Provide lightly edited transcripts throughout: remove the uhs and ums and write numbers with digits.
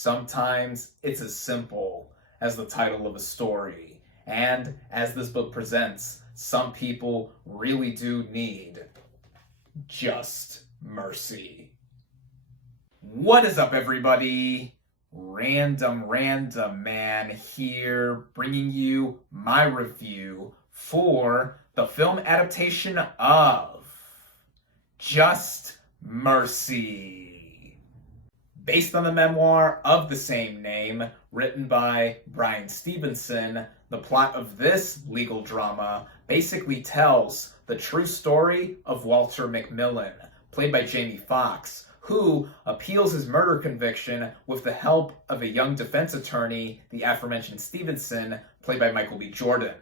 Sometimes it's as simple as the title of a story. And as this book presents, some people really do need just mercy. What is up, everybody? RandomRandomMan here, bringing you my review for the film adaptation of Just Mercy. Based on the memoir of the same name, written by Bryan Stevenson, the plot of this legal drama basically tells the true story of Walter McMillian, played by Jamie Foxx, who appeals his murder conviction with the help of a young defense attorney, the aforementioned Stevenson, played by Michael B. Jordan.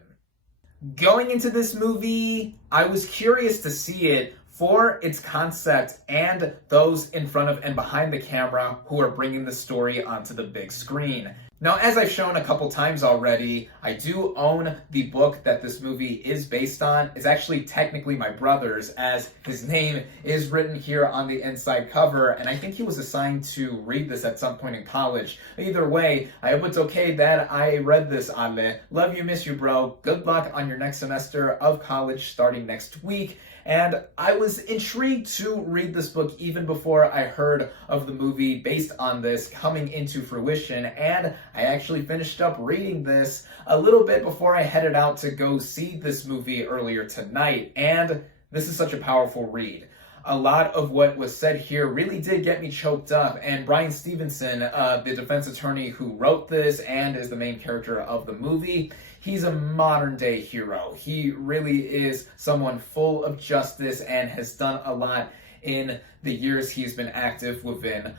Going into this movie, I was curious to see it for its concept and those in front of and behind the camera who are bringing the story onto the big screen. Now, as I've shown a couple times already, I do own the book that this movie is based on. It's actually technically my brother's, as his name is written here on the inside cover, and I think he was assigned to read this at some point in college. Either way, I hope it's okay that I read this, Ale. Love you, miss you, bro. Good luck on your next semester of college starting next week. And I was intrigued to read this book even before I heard of the movie based on this coming into fruition, and I actually finished up reading this a little bit before I headed out to go see this movie earlier tonight, and this is such a powerful read. A lot of what was said here really did get me choked up, and Bryan Stevenson, the defense attorney who wrote this and is the main character of the movie, he's a modern day hero. He really is someone full of justice and has done a lot in the years he's been active within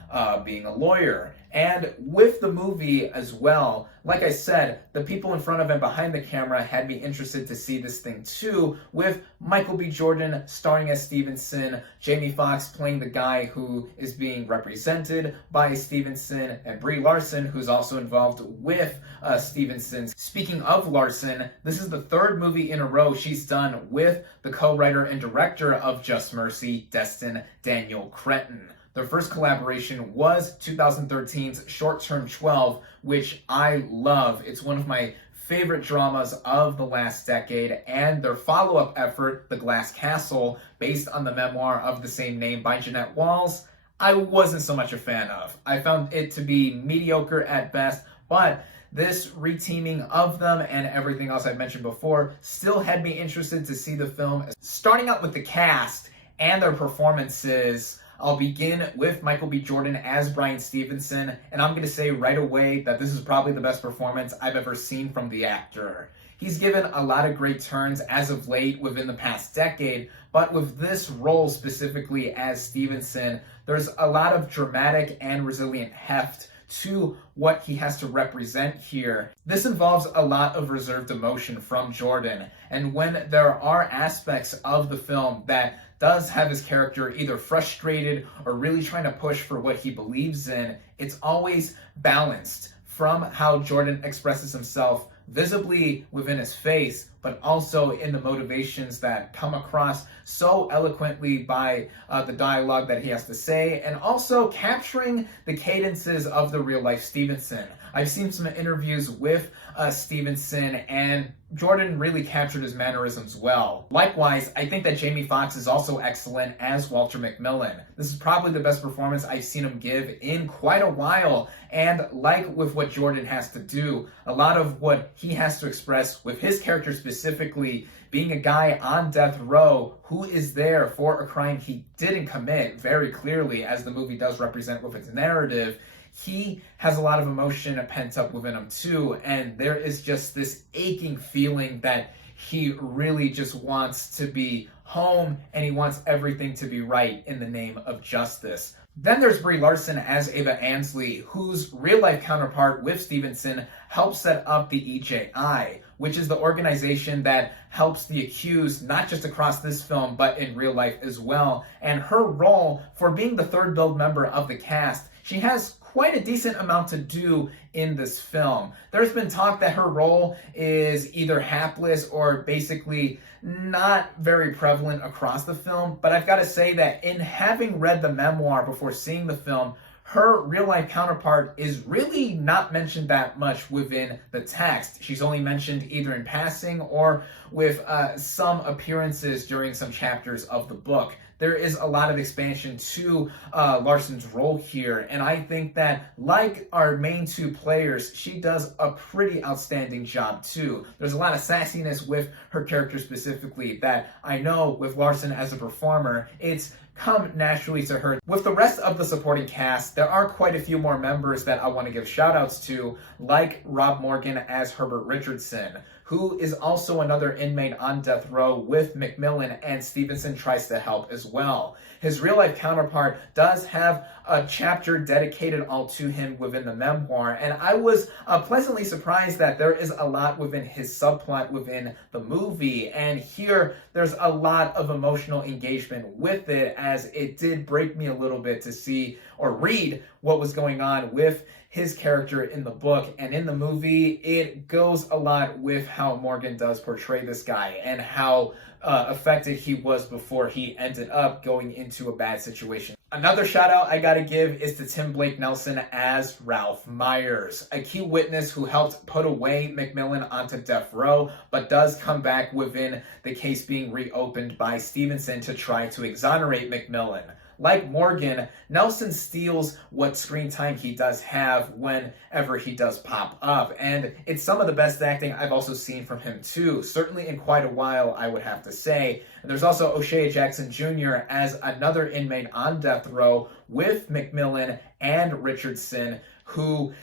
being a lawyer. And with the movie as well, like I said, the people in front of and behind the camera had me interested to see this thing too, with Michael B. Jordan starring as Stevenson, Jamie Foxx playing the guy who is being represented by Stevenson, and Brie Larson, who's also involved with Stevenson. Speaking of Larson, this is the third movie in a row she's done with the co-writer and director of Just Mercy, Destin Daniel Cretton. Their first collaboration was 2013's Short Term 12, which I love. It's one of my favorite dramas of the last decade, and their follow-up effort, The Glass Castle, based on the memoir of the same name by Jeanette Walls, I wasn't so much a fan of. I found it to be mediocre at best, but this reteaming of them and everything else I've mentioned before still had me interested to see the film. Starting out with the cast and their performances, I'll begin with Michael B. Jordan as Bryan Stevenson, and I'm going to say right away that this is probably the best performance I've ever seen from the actor. He's given a lot of great turns as of late within the past decade, but with this role specifically as Stevenson, there's a lot of dramatic and resilient heft to what he has to represent here. This involves a lot of reserved emotion from Jordan, and when there are aspects of the film that does have his character either frustrated or really trying to push for what he believes in, it's always balanced from how Jordan expresses himself visibly within his face, but also in the motivations that come across so eloquently by the dialogue that he has to say, and also capturing the cadences of the real-life Stevenson. I've seen some interviews with Stevenson, and Jordan really captured his mannerisms well. Likewise, I think that Jamie Foxx is also excellent as Walter McMillian. This is probably the best performance I've seen him give in quite a while, and like with what Jordan has to do, a lot of what he has to express with his character specifically being a guy on death row who is there for a crime he didn't commit very clearly, as the movie does represent with its narrative, he has a lot of emotion pent up within him too, and there is just this aching feeling that he really just wants to be home and he wants everything to be right in the name of justice. Then there's Brie Larson as Ava Ansley, whose real-life counterpart with Stevenson helps set up the EJI, which is the organization that helps the accused, not just across this film, but in real life as well. And her role, for being the third billed member of the cast, she has quite a decent amount to do in this film. There's been talk that her role is either hapless or basically not very prevalent across the film, but I've got to say that in having read the memoir before seeing the film, her real-life counterpart is really not mentioned that much within the text. She's only mentioned either in passing or with some appearances during some chapters of the book. There is a lot of expansion to Larson's role here, and I think that, like our main two players, she does a pretty outstanding job too. There's a lot of sassiness with her character specifically that I know with Larson as a performer, it's come naturally to her. With the rest of the supporting cast, there are quite a few more members that I want to give shout outs to, like Rob Morgan as Herbert Richardson, who is also another inmate on death row with McMillan, and Stevenson tries to help as well. His real-life counterpart does have a chapter dedicated all to him within the memoir, and I was pleasantly surprised that there is a lot within his subplot within the movie, and here there's a lot of emotional engagement with it, as it did break me a little bit to see or read what was going on with his character in the book, and in the movie it goes a lot with how Morgan does portray this guy and how affected he was before he ended up going into a bad situation. Another shout out I gotta give is to Tim Blake Nelson as Ralph Myers, a key witness who helped put away McMillan onto death row, but does come back within the case being reopened by Stevenson to try to exonerate McMillan. Like Morgan, Nelson steals what screen time he does have whenever he does pop up, and it's some of the best acting I've also seen from him too, certainly in quite a while, I would have to say. And there's also O'Shea Jackson Jr. as another inmate on death row with McMillan and Richardson, who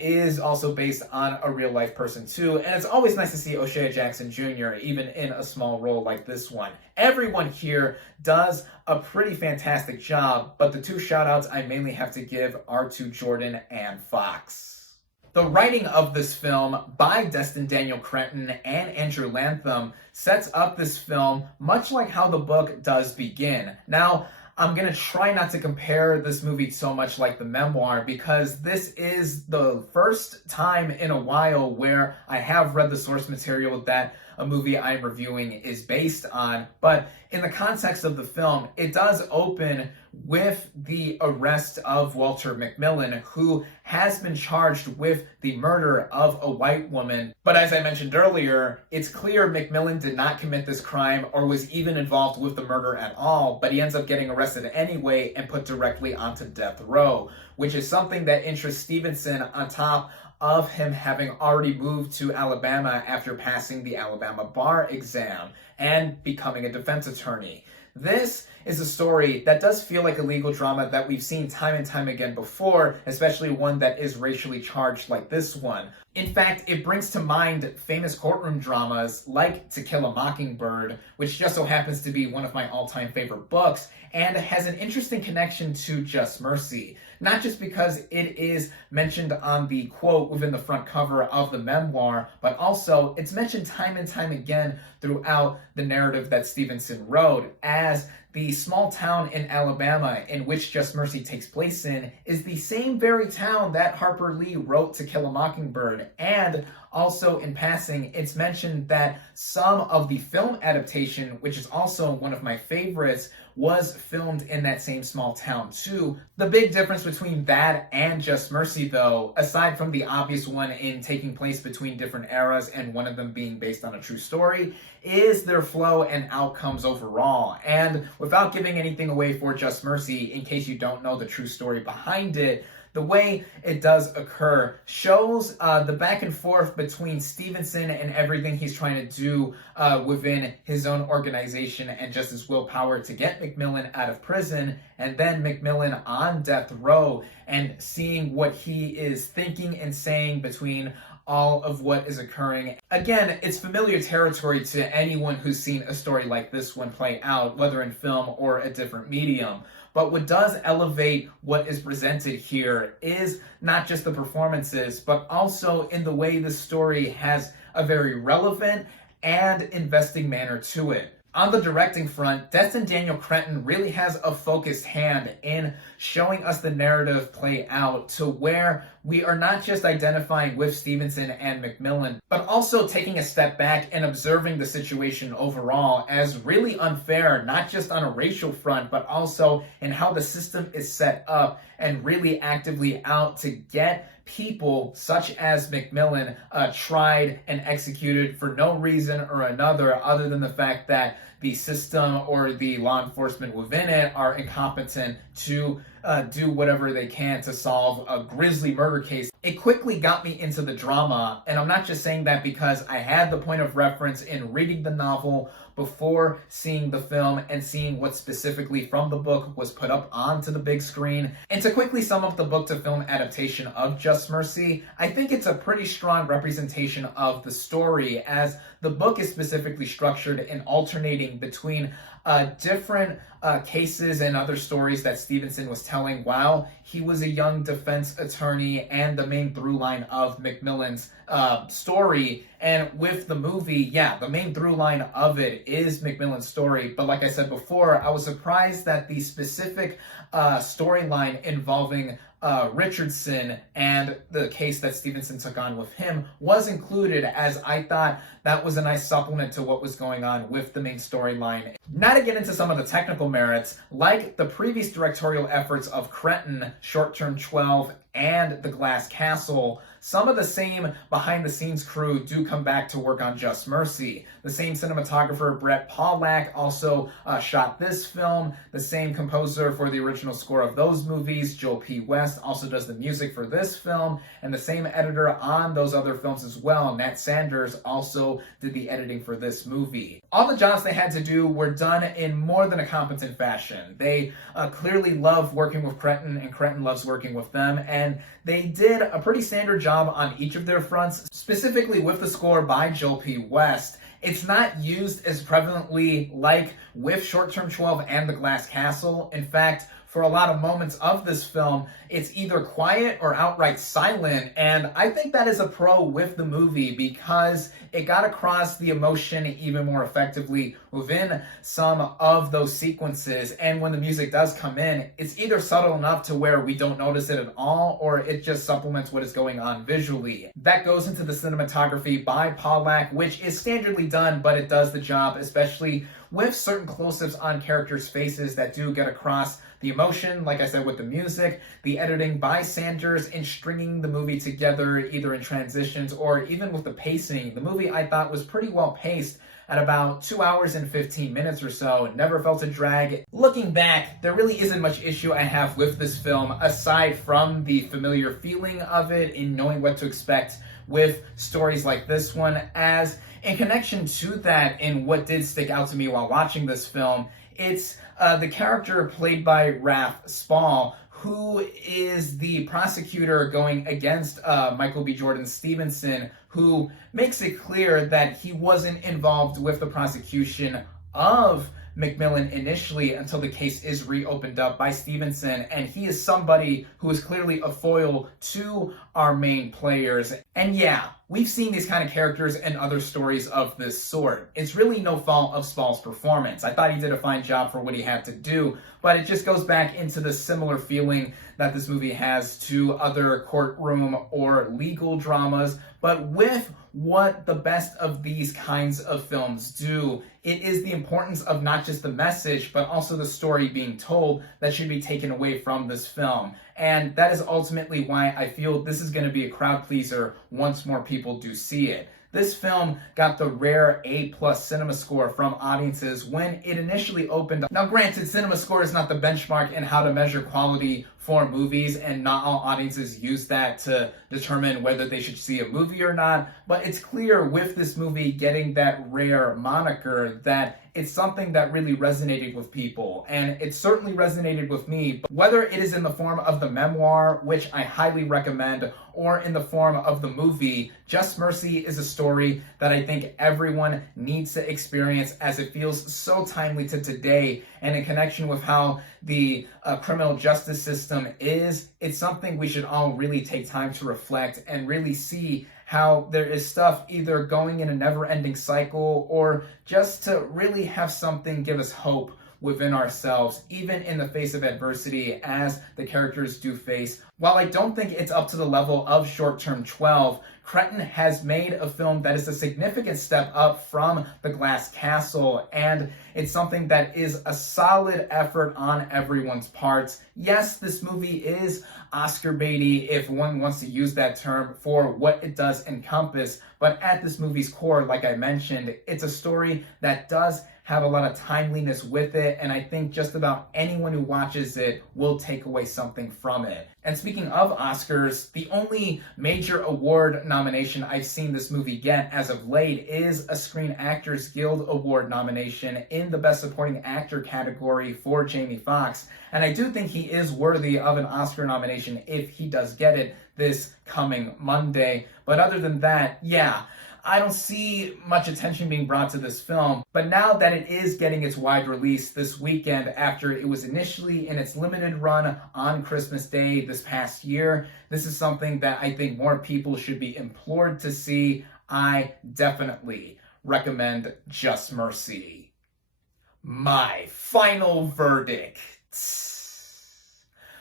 is also based on a real-life person too. And it's always nice to see O'Shea Jackson Jr., even in a small role like this one. Everyone here does a pretty fantastic job, but the two shout-outs I mainly have to give are to Jordan and Fox. The writing of this film by Destin Daniel Cretton and Andrew Lantham sets up this film much like how the book does begin. Now, I'm going to try not to compare this movie so much like the memoir, because this is the first time in a while where I have read the source material that a movie I'm reviewing is based on. But in the context of the film, it does open with the arrest of Walter McMillan, who has been charged with the murder of a white woman. But as I mentioned earlier, it's clear McMillan did not commit this crime or was even involved with the murder at all, but he ends up getting arrested anyway and put directly onto death row, which is something that interests Stevenson on top of him having already moved to Alabama after passing the Alabama bar exam and becoming a defense attorney. This is a story that does feel like a legal drama that we've seen time and time again before, especially one that is racially charged like this one. In fact, it brings to mind famous courtroom dramas like To Kill a Mockingbird, which just so happens to be one of my all-time favorite books, and has an interesting connection to Just Mercy. Not just because it is mentioned on the quote within the front cover of the memoir, but also it's mentioned time and time again throughout the narrative that Stevenson wrote, as the small town in Alabama in which Just Mercy takes place in is the same very town that Harper Lee wrote To Kill a Mockingbird. And also, in passing, it's mentioned that some of the film adaptation, which is also one of my favorites, was filmed in that same small town too. The big difference between that and Just Mercy, though, aside from the obvious one in taking place between different eras and one of them being based on a true story, is their flow and outcomes overall. And without giving anything away for Just Mercy, in case you don't know the true story behind it, the way it does occur shows the back and forth between Stevenson and everything he's trying to do within his own organization and just his willpower to get McMillan out of prison, and then McMillan on death row and seeing what he is thinking and saying between all of what is occurring. Again, it's familiar territory to anyone who's seen a story like this one play out, whether in film or a different medium. But what does elevate what is presented here is not just the performances, but also in the way the story has a very relevant and investing manner to it. On the directing front, Destin Daniel Cretton really has a focused hand in showing us the narrative play out to where we are not just identifying with Stevenson and McMillan, but also taking a step back and observing the situation overall as really unfair, not just on a racial front, but also in how the system is set up and really actively out to get people such as McMillan tried and executed for no reason or another other than the fact that the system or the law enforcement within it are incompetent to do whatever they can to solve a grisly murder case. It quickly got me into the drama, and I'm not just saying that because I had the point of reference in reading the novel before seeing the film and seeing what specifically from the book was put up onto the big screen. And to quickly sum up the book to film adaptation of Just Mercy, I think it's a pretty strong representation of the story, as the book is specifically structured in alternating between different cases and other stories that Stevenson was telling while he was a young defense attorney, and the main through line of McMillan's story. And with the movie, yeah, the main through line of it is McMillan's story. But like I said before, I was surprised that the specific storyline involving Richardson and the case that Stevenson took on with him was included, as I thought that was a nice supplement to what was going on with the main storyline. Now to get into some of the technical merits, like the previous directorial efforts of Cretton, Short Term 12, and The Glass Castle, some of the same behind-the-scenes crew do come back to work on Just Mercy. The same cinematographer, Brett Pollack, also shot this film. The same composer for the original score of those movies, Joel P. West, also does the music for this film. And the same editor on those other films as well, Nat Sanders, also did the editing for this movie. All the jobs they had to do were done in more than a competent fashion. They clearly love working with Cretton, and Cretton loves working with them. And they did a pretty standard job on each of their fronts, specifically with the score by Joel P. West. It's not used as prevalently like with Short Term 12 and The Glass Castle. In fact, for a lot of moments of this film, it's either quiet or outright silent, and I think that is a pro with the movie because it got across the emotion even more effectively within some of those sequences. And when the music does come in, it's either subtle enough to where we don't notice it at all, or it just supplements what is going on visually. That goes into the cinematography by Pollack, which is standardly done, but it does the job, especially with certain close-ups on characters' faces that do get across the emotion, like I said, with the music, the editing by Sanders in stringing the movie together, either in transitions or even with the pacing. The movie, I thought, was pretty well paced at about 2 hours and 15 minutes or so. Never felt a drag. Looking back, there really isn't much issue I have with this film, aside from the familiar feeling of it in knowing what to expect with stories like this one, as in connection to that, in what did stick out to me while watching this film, it's the character played by Raph Spall, who is the prosecutor going against Michael B. Jordan Stevenson, who makes it clear that he wasn't involved with the prosecution of McMillan initially until the case is reopened up by Stevenson, and he is somebody who is clearly a foil to our main players. And yeah, we've seen these kind of characters in other stories of this sort. It's really no fault of Spall's performance. I thought he did a fine job for what he had to do, but it just goes back into the similar feeling that this movie has to other courtroom or legal dramas, but with what the best of these kinds of films do, it is the importance of not just the message, but also the story being told that should be taken away from this film. And that is ultimately why I feel this is going to be a crowd pleaser once more people do see it. This film got the rare A+ cinema score from audiences when it initially opened. Now granted, cinema score is not the benchmark in how to measure quality for movies, and not all audiences use that to determine whether they should see a movie or not, but it's clear with this movie getting that rare moniker that it's something that really resonated with people, and it certainly resonated with me. But whether it is in the form of the memoir, which I highly recommend, or in the form of the movie, Just Mercy is a story that I think everyone needs to experience, as it feels so timely to today, and in connection with how the criminal justice system is. It's something we should all really take time to reflect and really see how there is stuff either going in a never-ending cycle, or just to really have something give us hope within ourselves, even in the face of adversity, as the characters do face. While I don't think it's up to the level of Short Term 12, Cretton has made a film that is a significant step up from The Glass Castle, and it's something that is a solid effort on everyone's parts. Yes, this movie is Oscar baity, if one wants to use that term, for what it does encompass, but at this movie's core, like I mentioned, it's a story that does have a lot of timeliness with it, and I think just about anyone who watches it will take away something from it. And speaking of Oscars, the only major award nomination I've seen this movie get as of late is a Screen Actors Guild Award nomination in the Best Supporting Actor category for Jamie Foxx, and I do think he is worthy of an Oscar nomination if he does get it this coming Monday. But other than that, yeah, I don't see much attention being brought to this film, but now that it is getting its wide release this weekend after it was initially in its limited run on Christmas Day this past year, this is something that I think more people should be implored to see. I definitely recommend Just Mercy. My final verdict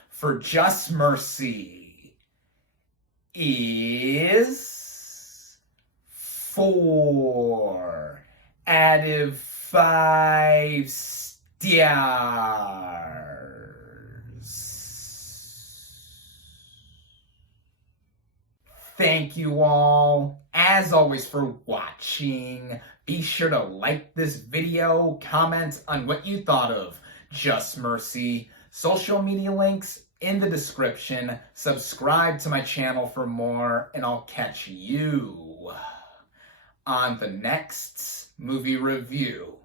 for Just Mercy is 4 out of 5 stars. Thank you all, as always, for watching. Be sure to like this video, comment on what you thought of Just Mercy. Social media links in the description. Subscribe to my channel for more, and I'll catch you on the next movie review.